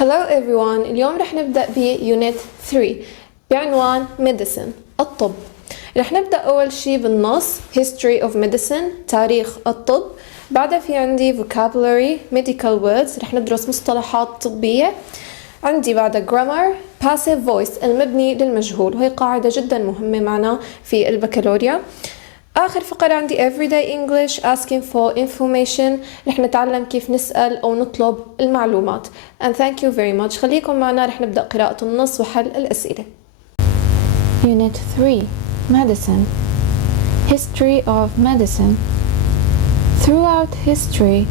Hello everyone. اليوم رح نبدأ Unit 3 بعنوان Medicine الطب. رح نبدأ أول شي بالنص History of Medicine تاريخ الطب. بعدها في عندي Vocabulary Medical Words رح ندرس مصطلحات طبية. عندي بعدها Grammar Passive Voice المبني للمجهول وهي قاعدة جدا مهمة معنا في البكالوريا. آخر فقرة عندي Everyday English Asking for Information رح نتعلم كيف نسأل أو نطلب المعلومات. And thank you very much. خليكم معنا رح نبدأ قراءة النص وحل الأسئلة. Unit 3 Medicine History of Medicine. Throughout history,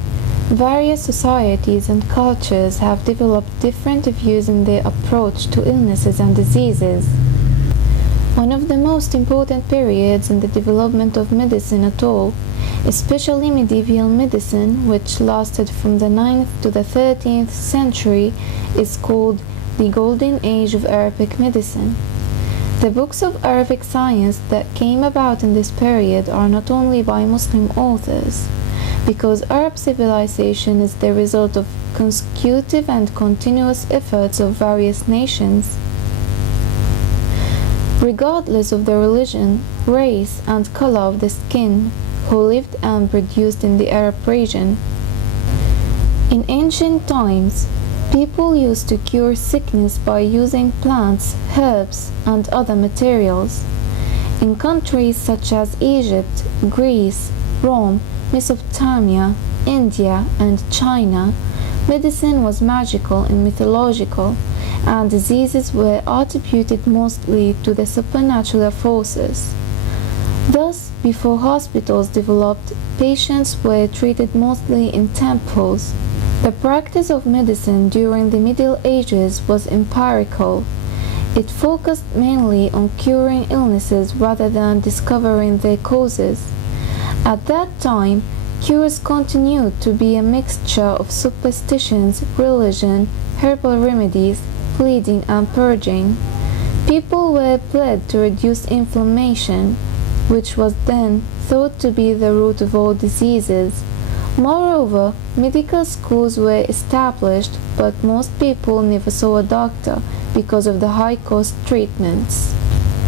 various societies and cultures have developed different views in their approach to illnesses and diseases. One of the most important periods in the development of medicine at all, especially medieval medicine, which lasted from the 9th to the 13th century, is called the Golden Age of Arabic medicine. The books of Arabic science that came about in this period are not only by Muslim authors, because Arab civilization is the result of consecutive and continuous efforts of various nations, regardless of the religion, race, and color of the skin, who lived and produced in the Arab region. In ancient times, people used to cure sickness by using plants, herbs, and other materials. In countries such as Egypt, Greece, Rome, Mesopotamia, India, and China, medicine was magical and mythological, and diseases were attributed mostly to the supernatural forces. Thus, before hospitals developed, patients were treated mostly in temples. The practice of medicine during the Middle Ages was empirical. It focused mainly on curing illnesses rather than discovering their causes. At that time, cures continued to be a mixture of superstitions, religion, herbal remedies, bleeding and purging. People were bled to reduce inflammation, which was then thought to be the root of all diseases. Moreover, medical schools were established, but most people never saw a doctor because of the high-cost treatments.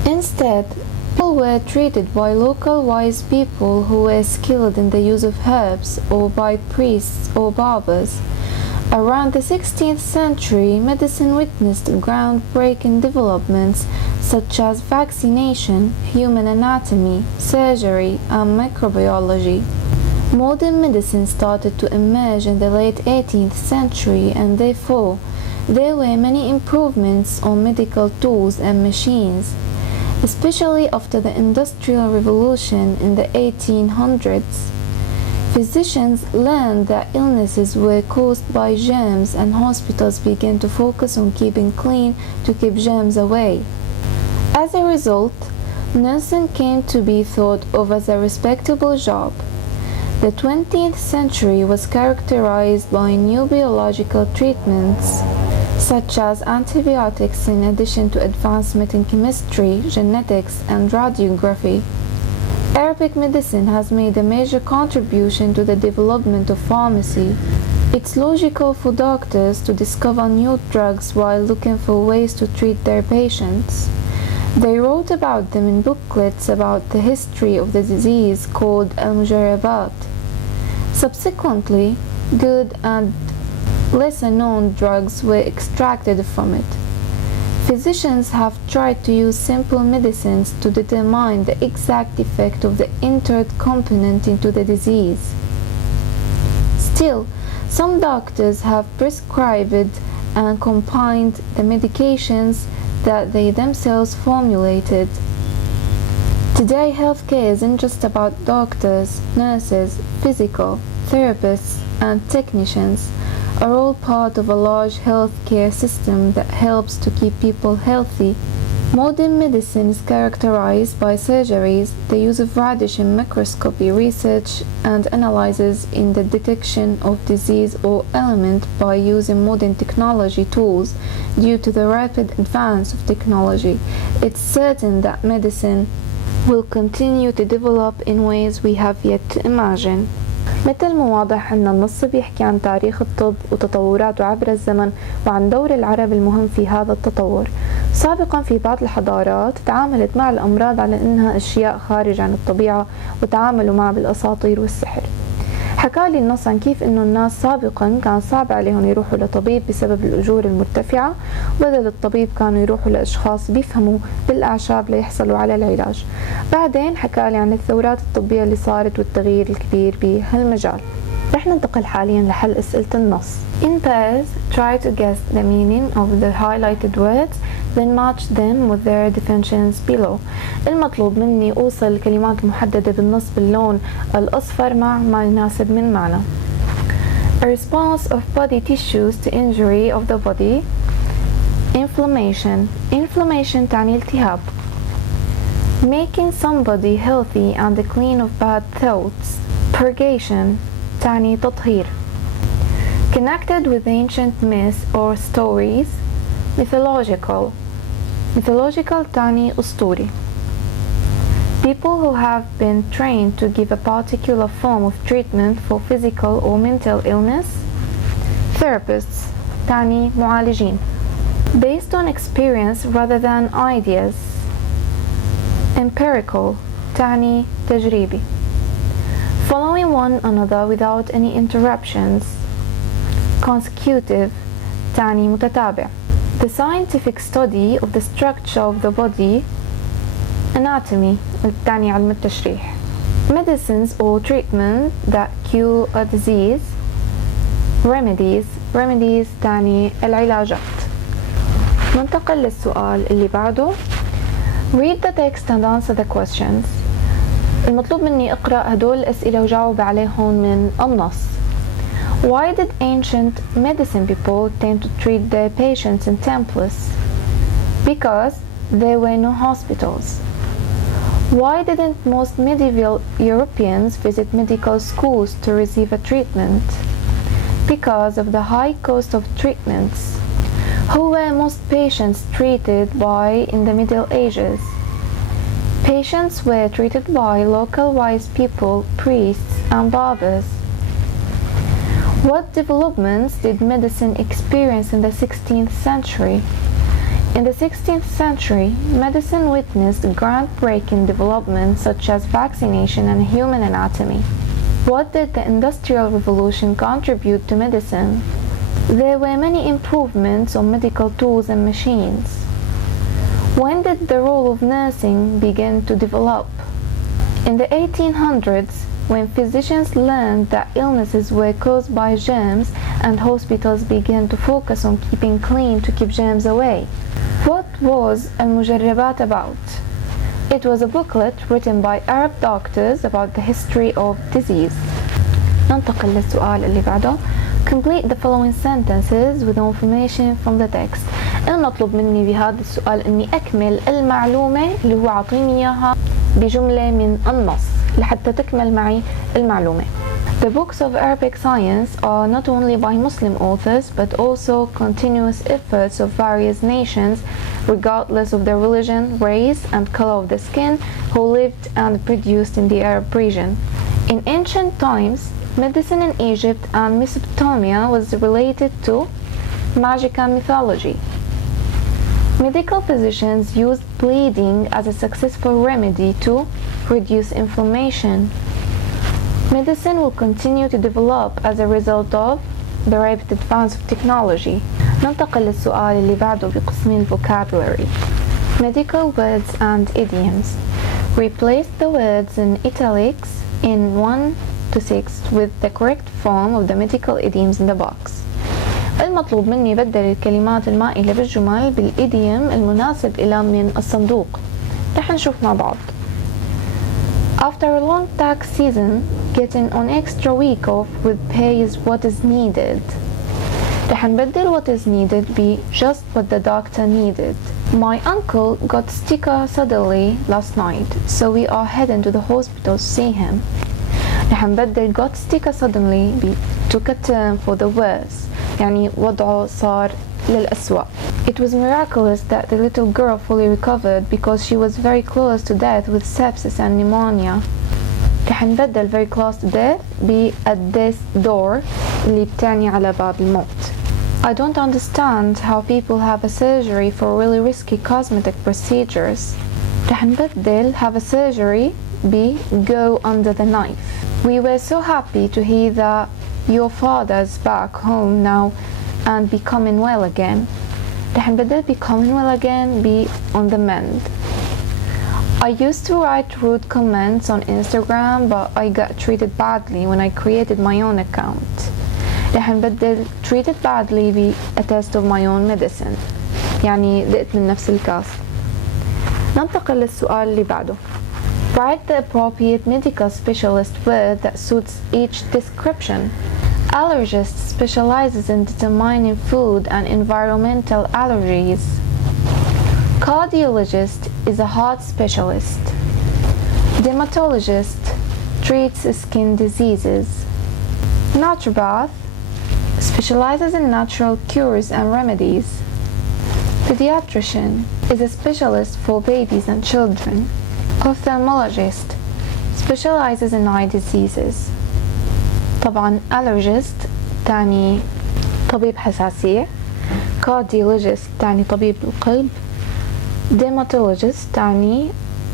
Instead, people were treated by local wise people who were skilled in the use of herbs, or by priests or barbers. Around the 16th century, medicine witnessed groundbreaking developments such as vaccination, human anatomy, surgery, and microbiology. Modern medicine started to emerge in the late 18th century, and therefore there were many improvements on medical tools and machines, especially after the Industrial Revolution in the 1800s. Physicians learned that illnesses were caused by germs, and hospitals began to focus on keeping clean to keep germs away. As a result, nursing came to be thought of as a respectable job. The 20th century was characterized by new biological treatments, such as antibiotics, in addition to advancement in chemistry, genetics, and radiography. Arabic medicine has made a major contribution to the development of pharmacy. It's logical for doctors to discover new drugs while looking for ways to treat their patients. They wrote about them in booklets about the history of the disease called Al-Mujarabat. Subsequently, good and lesser-known drugs were extracted from it. Physicians have tried to use simple medicines to determine the exact effect of the entered component into the disease. Still, some doctors have prescribed and combined the medications that they themselves formulated. Today, healthcare isn't just about doctors, nurses, physical therapists, and technicians are all part of a large healthcare system that helps to keep people healthy. Modern medicine is characterized by surgeries, the use of radiation microscopy, research and analysis in the detection of disease or ailment by using modern technology tools. Due to the rapid advance of technology, it's certain that medicine will continue to develop in ways we have yet to imagine. مثل ما واضح أن النص بيحكي عن تاريخ الطب وتطوراته عبر الزمن وعن دور العرب المهم في هذا التطور. سابقا في بعض الحضارات تعاملت مع الأمراض على أنها أشياء خارج عن الطبيعة وتعاملوا معها بالأساطير والسحر. حكالي النص عن كيف أنه الناس سابقا كان صعب عليهم يروحوا لطبيب بسبب الأجور المرتفعة، وبدل الطبيب كانوا يروحوا لأشخاص بيفهموا بالأعشاب ليحصلوا على العلاج. بعدين حكالي عن الثورات الطبية اللي صارت والتغيير الكبير بهالمجال. رح ننتقل حاليا لحل أسئلة النص. In pairs, try to guess the meaning of the highlighted words, then match them with their definitions below. المطلوب مني أوصل الكلمات المحددة بالنص باللون الأصفر مع ما يناسب من معنى. A response of body tissues to injury of the body. Inflammation. Inflammation تعني التهاب. Making somebody healthy and clean of bad thoughts. Purgation تعني تطهير. Connected with ancient myths or stories. Mythological. Mythological تعني أسطوري. People who have been trained to give a particular form of treatment for physical or mental illness. Therapists تعني معالجين. Based on experience rather than ideas. Empirical تعني تجريبي. Following one another without any interruptions. Consecutive تعني متتابع. The scientific study of the structure of the body. Anatomy تعني علم التشريح. Medicines or treatment that cure a disease. Remedies تعني العلاجات. ننتقل للسؤال اللي بعده. Read the text and answer the questions. المطلوب مني أقرأ هدول الأسئلة وجاوب عليهم من النص. Why did ancient medicine people tend to treat their patients in temples? Because there were no hospitals. Why didn't most medieval Europeans visit medical schools to receive a treatment? Because of the high cost of treatments. Who were most patients treated by in the Middle Ages? Patients were treated by local wise people, priests, and barbers. What developments did medicine experience in the 16th century? In the 16th century, medicine witnessed groundbreaking developments such as vaccination and human anatomy. What did the Industrial Revolution contribute to medicine? There were many improvements on medical tools and machines. When did the role of nursing begin to develop? In the 1800s, when physicians learned that illnesses were caused by germs and hospitals began to focus on keeping clean to keep germs away. What was المجربات about? It was a booklet written by Arab doctors about the history of disease. ننتقل للسؤال اللي بعده. Complete the following sentences with information from the text. المطلوب مني بهذا السؤال اني اكمل المعلومة اللي هو عطيني اياها بجملة من النص لحتى تكمل معي المعلومة. The books of Arabic science are not only by Muslim authors but also continuous efforts of various nations regardless of their religion, race and color of the skin who lived and produced in the Arab region. In ancient times, medicine in Egypt and Mesopotamia was related to magical mythology. Medical physicians used bleeding as a successful remedy to reduce inflammation. Medicine will continue to develop as a result of the rapid advance of technology. ننتقل للسؤال اللي بعده بقسم vocabulary. Medical words and idioms. Replace the words in italics in 1 to 6 with the correct form of the medical idioms in the box. المطلوب مني بدل الكلمات المائلة بالجمل بالإيديوم المناسب إلى من الصندوق. رح نشوف مع بعض. After a long tax season, getting an extra week off with pay is what is needed. رح نبدل what is needed be just what the doctor needed. My uncle got sicker suddenly last night, so we are heading to the hospital to see him. رح نبدل got sicker suddenly be took a turn for the worse. يعني وضعه صار للأسوأ. It was miraculous that the little girl fully recovered because she was very close to death with sepsis and pneumonia. رح نبدل very close to death ب at this door اللي بتعني على باب الموت. I don't understand how people have a surgery for really risky cosmetic procedures. رح نبدل have a surgery ب go under the knife. We were so happy to hear that your father's back home now and becoming well again. رح نبدل becoming well again ب on the mend. I used to write rude comments on Instagram but I got treated badly when I created my own account. رح نبدل treated badly ب a test of my own medicine. يعني دقت من نفس الكاس. ننتقل للسؤال اللي بعده. Write the appropriate medical specialist word that suits each description. Allergist specializes in determining food and environmental allergies. Cardiologist is a heart specialist. Dermatologist treats skin diseases. Naturopath specializes in natural cures and remedies. Pediatrician is a specialist for babies and children. Ophthalmologist specializes in eye diseases. طبعا allergist تعني طبيب حساسية. Cardiologist تعني طبيب القلب. Dermatologist تعني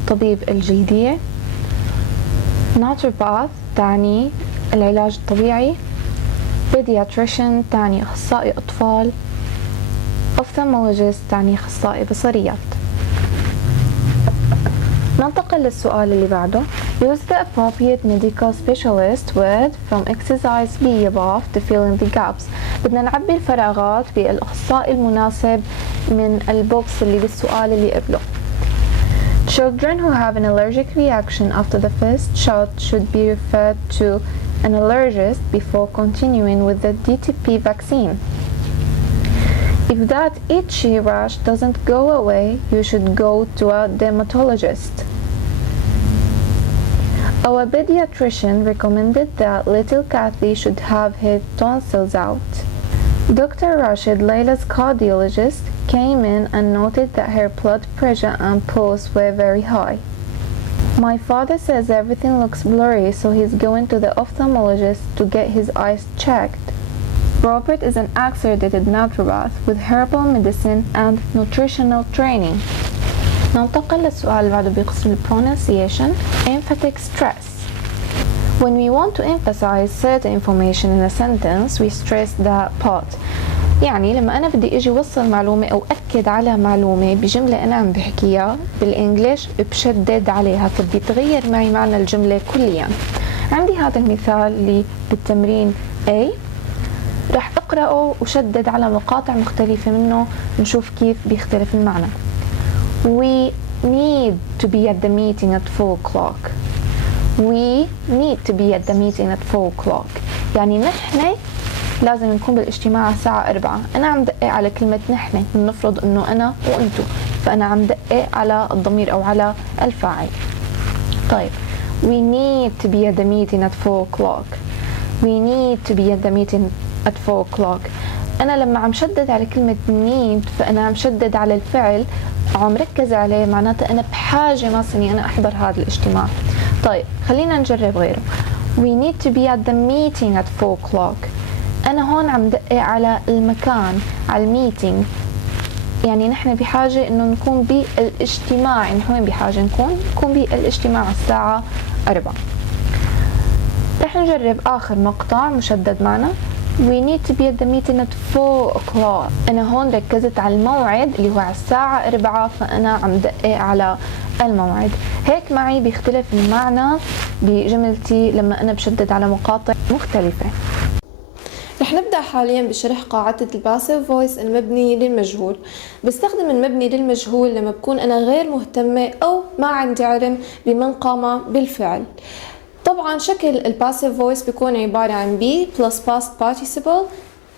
طبيب الجلدية. Naturopath تعني العلاج الطبيعي. Pediatrician تعني أخصائي أطفال. Ophthalmologist تعني أخصائي بصريات. ننتقل للسؤال اللي بعده. Use the appropriate medical specialist word from exercise B above to fill in the gaps. بدنا نعبي الفراغات بالأخصائي المناسب من البوكس اللي بالسؤال اللي قبله. Children who have an allergic reaction after the first shot should be referred to an allergist before continuing with the DTP vaccine. If that itchy rash doesn't go away, you should go to a dermatologist. Our pediatrician recommended that little Kathy should have her tonsils out. Dr. Rashid, Layla's cardiologist, came in and noted that her blood pressure and pulse were very high. My father says everything looks blurry, so he's going to the ophthalmologist to get his eyes checked. Robert is an accredited naturopath with herbal medicine and nutritional training. ننتقل للسؤال اللي بعده بقسم pronunciation. Emphatic stress. When we want to emphasize certain information in a sentence, we stress the part. يعني لما أنا بدي أجي وصل معلومة أو أكد على معلومة بجملة أنا عم بحكيها بالإنجليش بشدد عليها فبيتغير معي معنى الجملة كليا. عندي هذا المثال اللي بالتمرين A رح أقرأه وشدد على مقاطع مختلفة منه نشوف كيف بيختلف المعنى. We need to be at the meeting at 4 o'clock. We need to be at the meeting at 4 o'clock. يعني نحن لازم نكون بالاجتماع الساعة 4. أنا عم دقق على كلمة نحن، نفرض إنه أنا وأنتو، فأنا عم دقق على الضمير أو على الفاعل. طيب we need to be at the meeting at 4 o'clock. We need to be at the meeting at 4 o'clock. أنا لما عم شدد على كلمة need فأنا عم شدد على الفعل عم ركز عليه، معناته أنا بحاجة مثلا إني أنا أحضر هذا الاجتماع. طيب خلينا نجرب غيره. We need to be at the meeting at 4 o'clock. أنا هون عم دقق على المكان، على الميتينج، يعني نحن بحاجة إنه نكون بالاجتماع. نحن وين بحاجة نكون بالاجتماع الساعة 4. رح نجرب آخر مقطع مشدد معنا. We need to be at the meeting at 4 o'clock. أنا هون ركزت على الموعد اللي هو على الساعة 4، فأنا عم دقق على الموعد. هيك معي بيختلف المعنى بجملتي لما أنا بشدد على مقاطع مختلفة. رح نبدأ حاليا بشرح قاعدة الباسيف فويس المبني للمجهول. بستخدم المبني للمجهول لما بكون أنا غير مهتمة أو ما عندي علم بمن قام بالفعل. طبعا شكل الباسيف فويس بيكون عبارة عن be plus past participle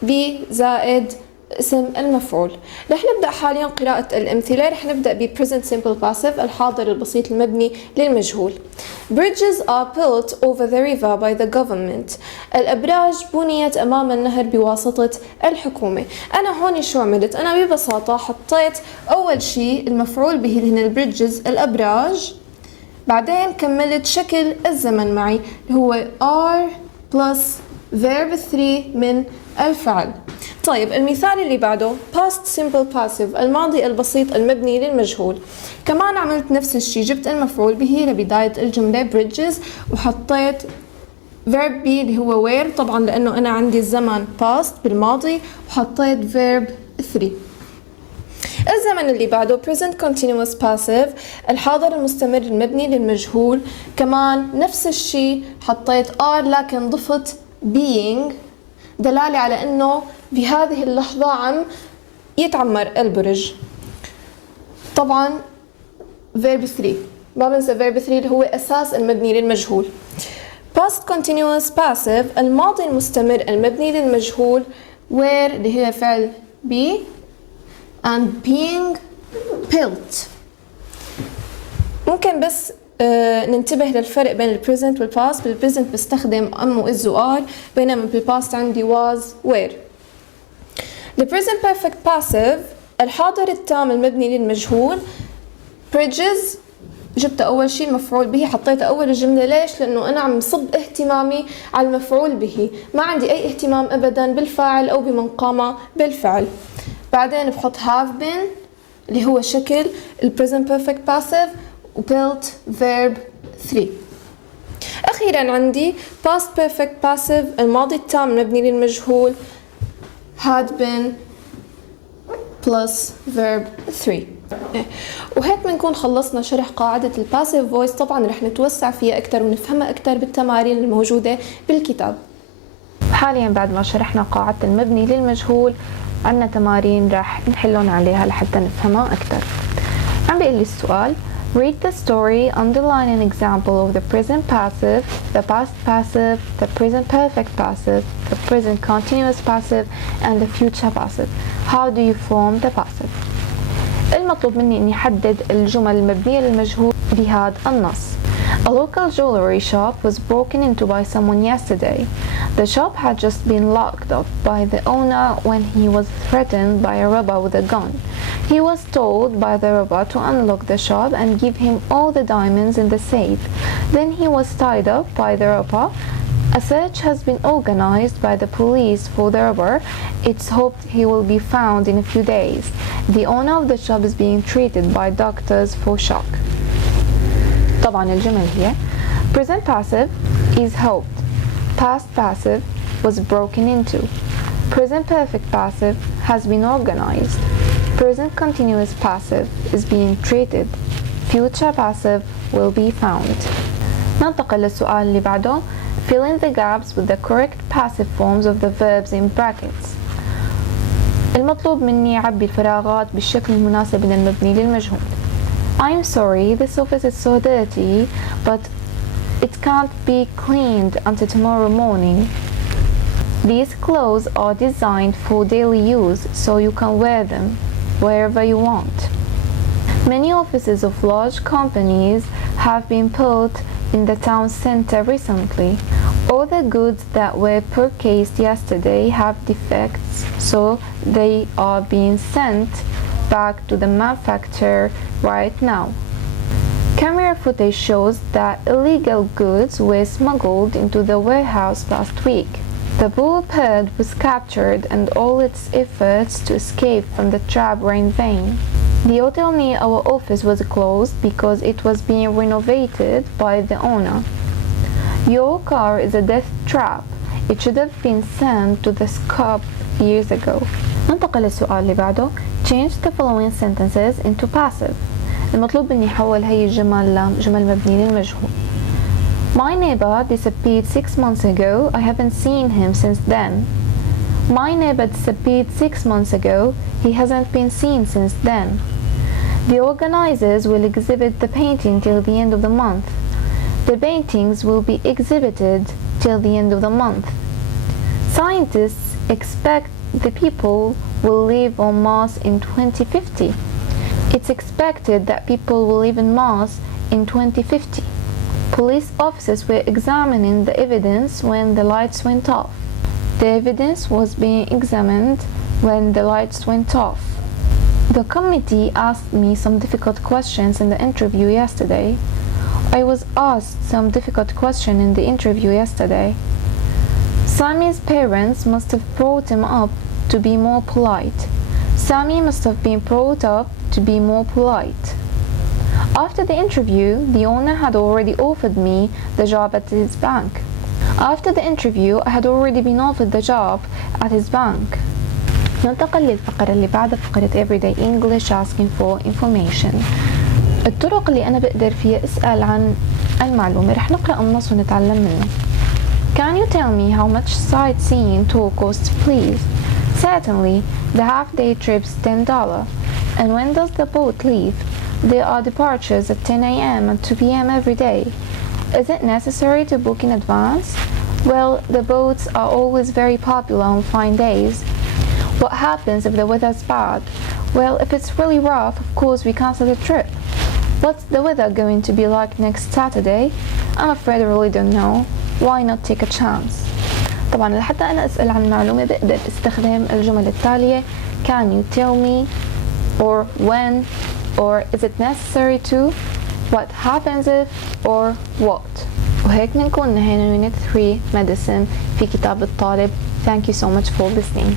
be زائد اسم المفعول. رح نبدأ حاليا قراءة الأمثلة. رح نبدأ ب present simple passive الحاضر البسيط المبني للمجهول. Bridges are built over the river by the government. الأبراج بنيت أمام النهر بواسطة الحكومة. أنا هون شو عملت؟ أنا ببساطة حطيت أول شيء المفعول به هنا البريدجز الأبراج بعدين كملت شكل الزمن معي اللي هو are plus verb 3 من الفعل. طيب المثال اللي بعده past simple passive الماضي البسيط المبني للمجهول. كمان عملت نفس الشيء، جبت المفعول به لبداية الجملة bridges وحطيت verb be اللي هو where طبعا لأنه أنا عندي الزمن past بالماضي، وحطيت verb 3. الزمن اللي بعده present continuous passive الحاضر المستمر المبني للمجهول. كمان نفس الشيء حطيت are لكن ضفت being دلالة على أنه بهذه اللحظة عم يتعمر البرج. طبعا verb 3 ما بنسى verb 3 اللي هو أساس المبني للمجهول. past continuous passive الماضي المستمر المبني للمجهول where اللي هي فعل be and being built. ممكن بس ننتبه للفرق بين البريزنت والباست. بالبريزنت بستخدم am و is و are، بينما بالباست عندي was were. البريزنت بيرفكت باسيف الحاضر التام المبني للمجهول bridges جبت أول شيء المفعول به حطيته أول الجملة. ليش؟ لأنه أنا عم صب اهتمامي على المفعول به، ما عندي أي اهتمام أبدا بالفاعل أو بمن قام بالفعل. بعدين بحط have been اللي هو شكل present perfect passive و built verb 3. أخيرا عندي past perfect passive الماضي التام المبني للمجهول had been plus verb 3. وهيك بنكون خلصنا شرح قاعدة الباسيف فويس. طبعا رح نتوسع فيها أكثر ونفهمها أكثر بالتمارين الموجودة بالكتاب. حاليا بعد ما شرحنا قاعدة المبني للمجهول عنا تمارين رح نحلون عليها لحتى نفهمها أكثر. عم بيقول لي السؤال read the story, underline an example of the present passive, the past passive, the present perfect passive, the present continuous passive, and the future passive. How do you form the passive? المطلوب مني إني أحدد الجمل المبنية للمجهول بهذا النص. A local jewelry shop was broken into by someone yesterday. The shop had just been locked up by the owner when he was threatened by a robber with a gun. He was told by the robber to unlock the shop and give him all the diamonds in the safe. Then he was tied up by the robber. A search has been organized by the police for the robber. It's hoped he will be found in a few days. The owner of the shop is being treated by doctors for shock. طبعا الجمل هي present passive is hoped, past passive was broken into, present perfect passive has been organized, present continuous passive is being treated, future passive will be found. ننتقل للسؤال اللي بعده. Fill in the gaps with the correct passive forms of the verbs in brackets. المطلوب مني أعبي الفراغات بالشكل المناسب من المبني للمجهول. I'm sorry, this office is so dirty, but it can't be cleaned until tomorrow morning. These clothes are designed for daily use, so you can wear them wherever you want. Many offices of large companies have been built in the town center recently. All the goods that were purchased yesterday have defects, so they are being sent back to the manufacturer right now. Camera footage shows that illegal goods were smuggled into the warehouse last week. The bull bird was captured and all its efforts to escape from the trap were in vain. The hotel near our office was closed because it was being renovated by the owner. Your car is a death trap. It should have been sent to the scrap years ago. ننتقل للسؤال اللي بعده. Change the following sentences into passive. المطلوب مني أحول هي الجمل لجمل مبني للمجهول. My neighbor disappeared 6 months ago. I haven't seen him since then. My neighbor disappeared 6 months ago. He hasn't been seen since then. The organizers will exhibit the painting till the end of the month. The paintings will be exhibited till the end of the month. Scientists expect the people will live on Mars in 2050. It's expected that people will live on Mars in 2050. Police officers were examining the evidence when the lights went off. The evidence was being examined when the lights went off. The committee asked me some difficult questions in the interview yesterday. I was asked some difficult question in the interview yesterday. Sami's parents must have brought him up to be more polite. Sami must have been brought up to be more polite. After the interview, the owner had already offered me the job at his bank. After the interview, I had already been offered the job at his bank. ننتقل للفقرة اللي بعدها فقرة Everyday English Asking for Information. الطرق اللي أنا بقدر فيها أسأل عن المعلومة. رح نقرأ النص ونتعلم منه. Can you tell me how much sightseeing tour costs, please? Certainly, the half-day trip's $10. And when does the boat leave? There are departures at 10 a.m. and 2 p.m. every day. Is it necessary to book in advance? Well, the boats are always very popular on fine days. What happens if the weather's bad? Well, if it's really rough, of course we cancel the trip. What's the weather going to be like next Saturday? I'm afraid I really don't know. Why not take a chance? طبعا لحتى أنا أسأل عن معلومة بقدر استخدم الجمل التالية Can you tell me? Or when? Or is it necessary to? What happens if? Or what? وهيك بنكون نهينا Unit 3 Medicine في كتاب الطالب. Thank you so much for listening.